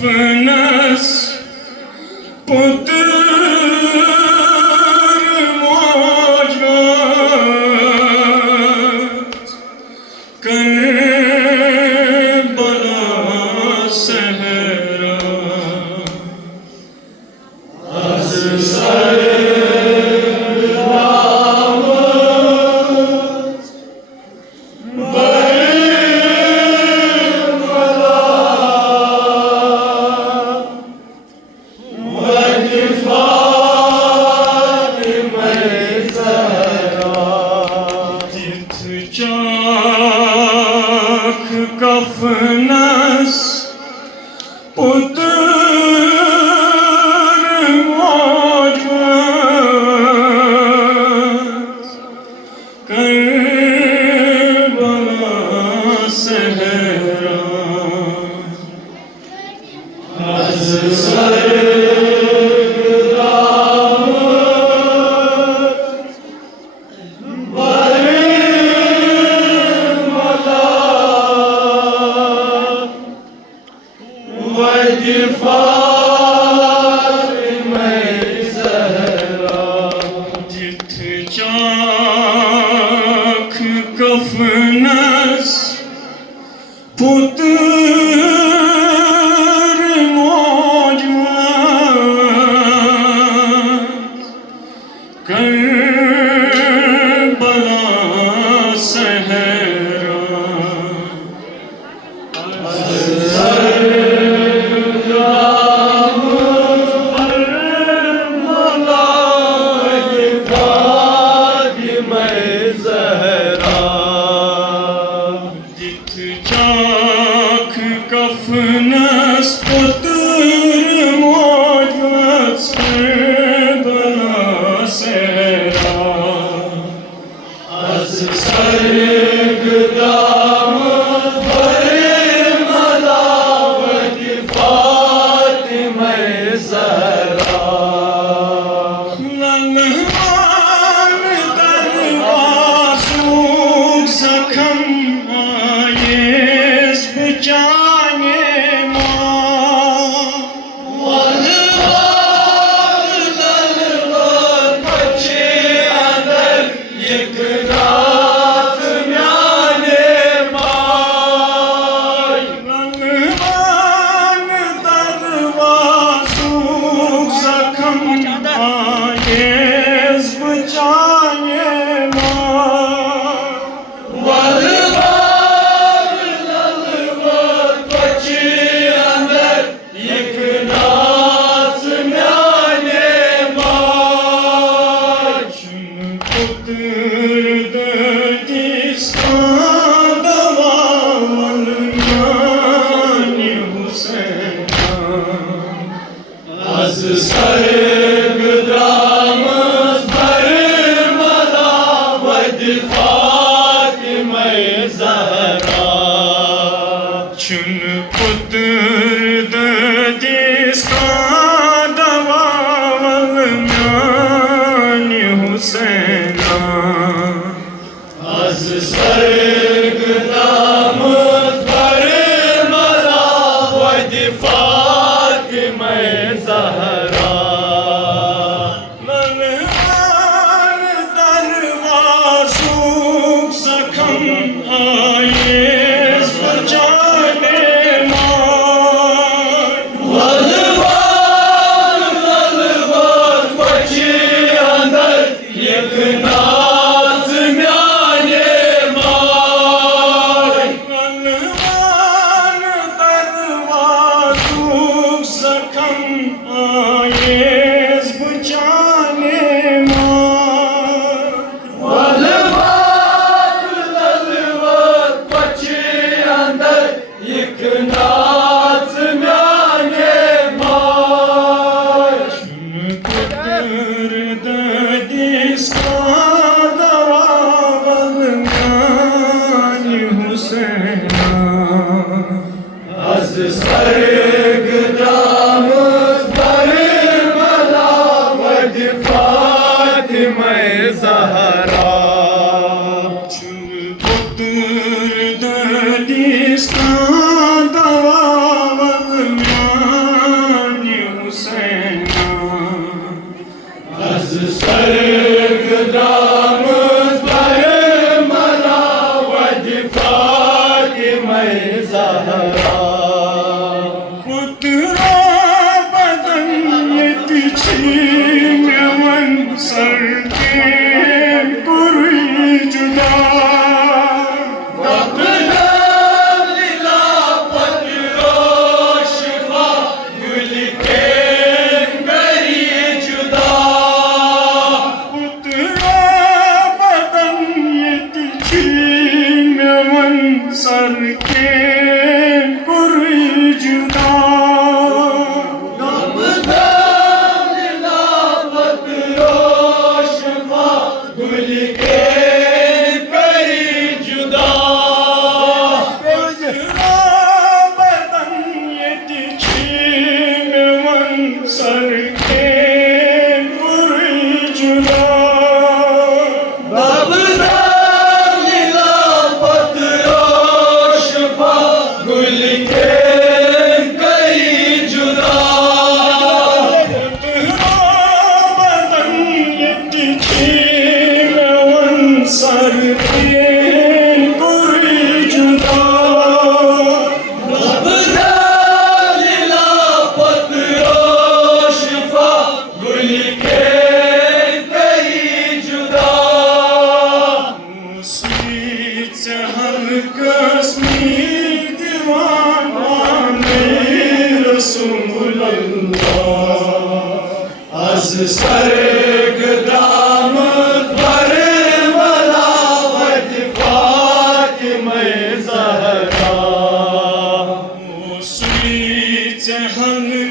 कफनस पुत्र मौजूद करबला सहरा अज़ सर चाख कफनस पुत्र मौजूद करबला सहरा अज़ सर जिथ चाख कफनस पुत्र मौजूद करबला सहरा चाख कफनस पुत्र मौजूद करबला सहरा अज़ सरग दामद बरमला वद फातिमा ज़हरा ललहान दरवाज़ों ज़ख्म जाने माँ वलवार बच्चे अंदर एक रात म्याने माँ रंगवान दरवाज़ों ज़ख्म आयेज़ बचाने माँ अज़ सरग दामद बरमला वद फातिमा ज़हरा चुन पुत्र जिसका दवाल म्यान हुसैना अज़ सरग दामद बरमला वद फातिमा ज़हरा ललहान दरवाज़ों ज़ख्म आयेज़ बचाने माँ वलवार बच्चे अंदर एक नाज़ म्याने माँ من سرکن کوری جدا Sarken kuri juda Damdam nilamat roshva gul ke kari juda Pujra badan yetichim man sarken kuri juda Sarken kuri juda Dabdal lilapat roshfa gul ke kari juda Muslit se halkas mein diwane Rasulullah Az sarg dam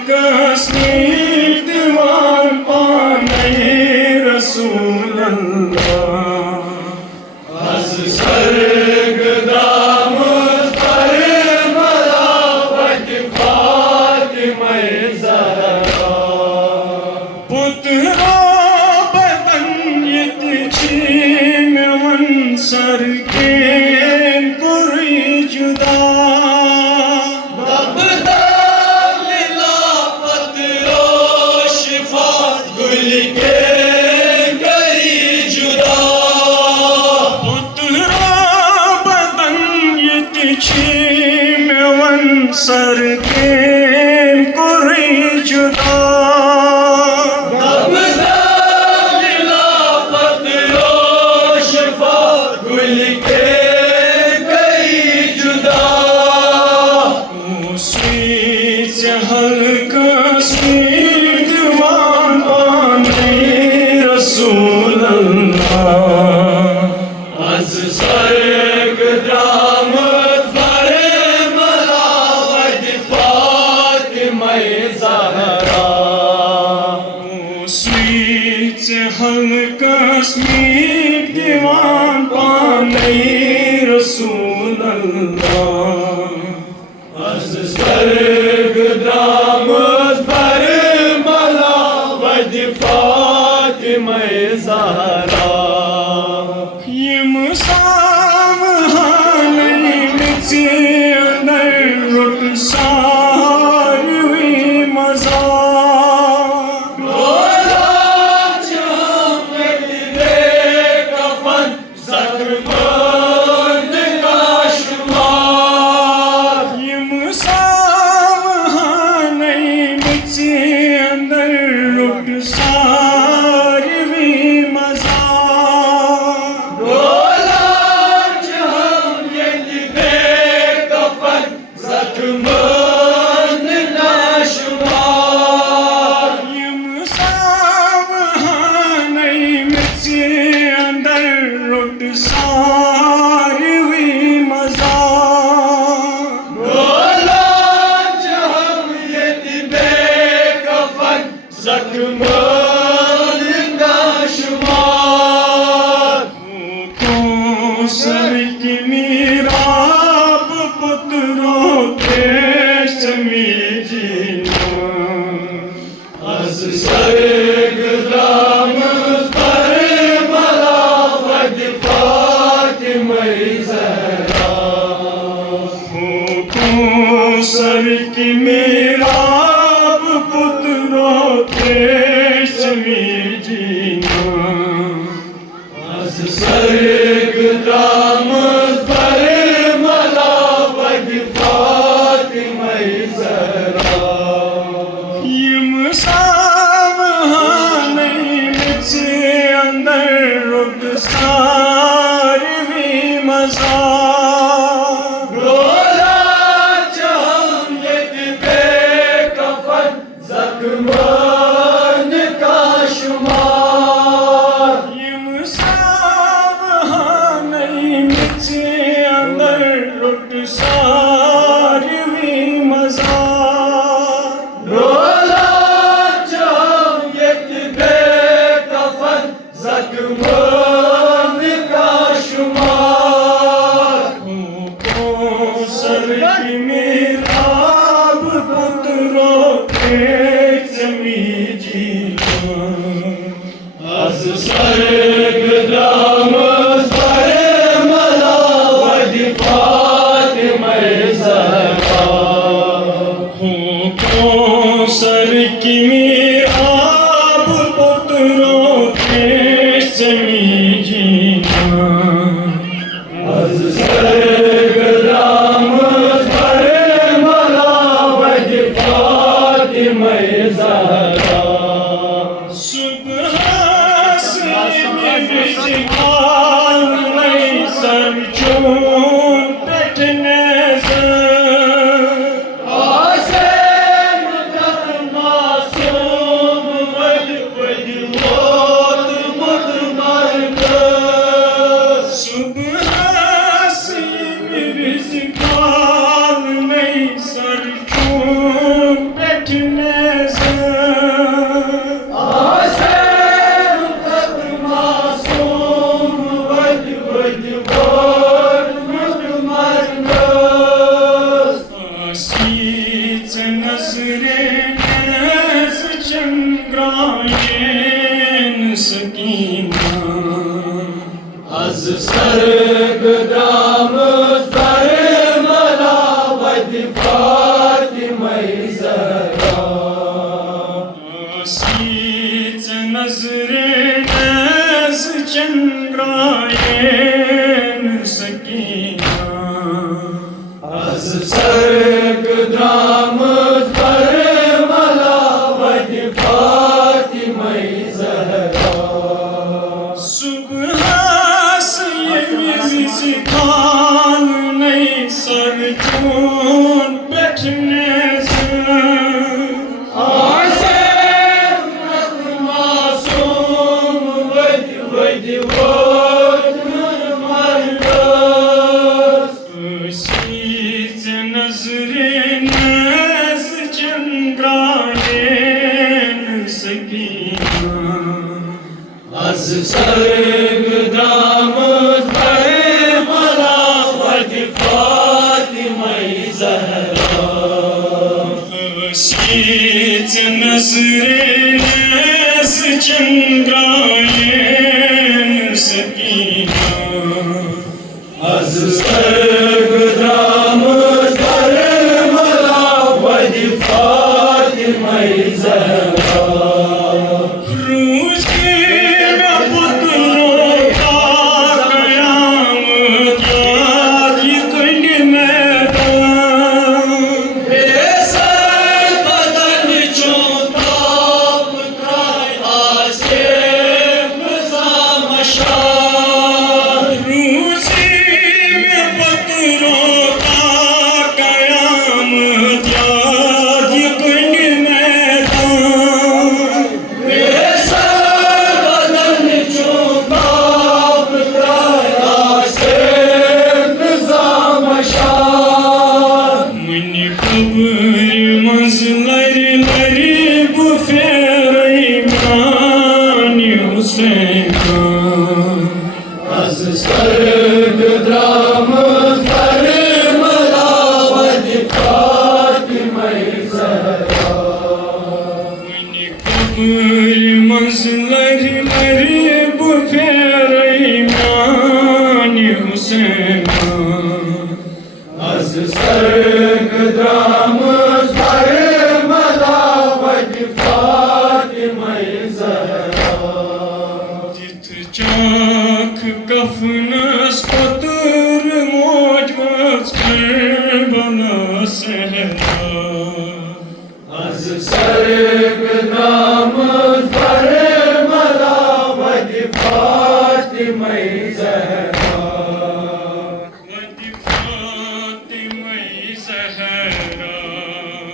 Kashmir diwan paane Rasulullah Az sarg dam par malawat Fatima Zahra Putra badan yetichim man sarken kuri juda Sarken kuri juda Dabdal lilapat roshfa gul ke kari juda Muslit se halkas mein diwan paane Rasulullah Az sarg dam Kashmir diwan paane Rasulullah Az sarg dam par malawat Fatima Zahra Ye musam halay vich andar rukhsar hui maza sir की मेरा पुत्रो देश में जीना सर्ग दाम पर मलावत फातिमा ज़हरा ये मुसाम मज़ार रोला जहां ये बेकफन ज़ख्मान का शुमार ये मुसावहा नहीं मिचे अंदर लुट सारी मज़ार रोला जहां ये बेकफन ज़ख्मान का शुमार सर की मेराब पुत्रों के जमी जीवन आज सरग दाम सर मलावद फातिमा ज़हरा सर की मेराब पुत्रों के जमी जीवन आज सरग दाम सर मलावद फातिमा ज़हरा सुबह से बिजगाल नहीं सर चून बैठने से आसे मुदत मासूम वद वद लोद मुद मर्द सुबह से बिजगाल नहीं सर चून बैठने से Az sarg dam sar mलावद Fatima Zahra सीच नज़रे नज़ Chandrayaan Sakina Az sarg dam sar mलावद Fatima Zahra सुबह खान नहीं सर चून बैठने से आसे मासूम वद वद वद मर्द सीच नज़रे नज़ चंद्रायन सकीना आज सरग दाम सीच नज़रे नज़ चंद्रायन सकीना आज सरग दाम सर मलावद फातिमा ज़हरा Hüseyin Az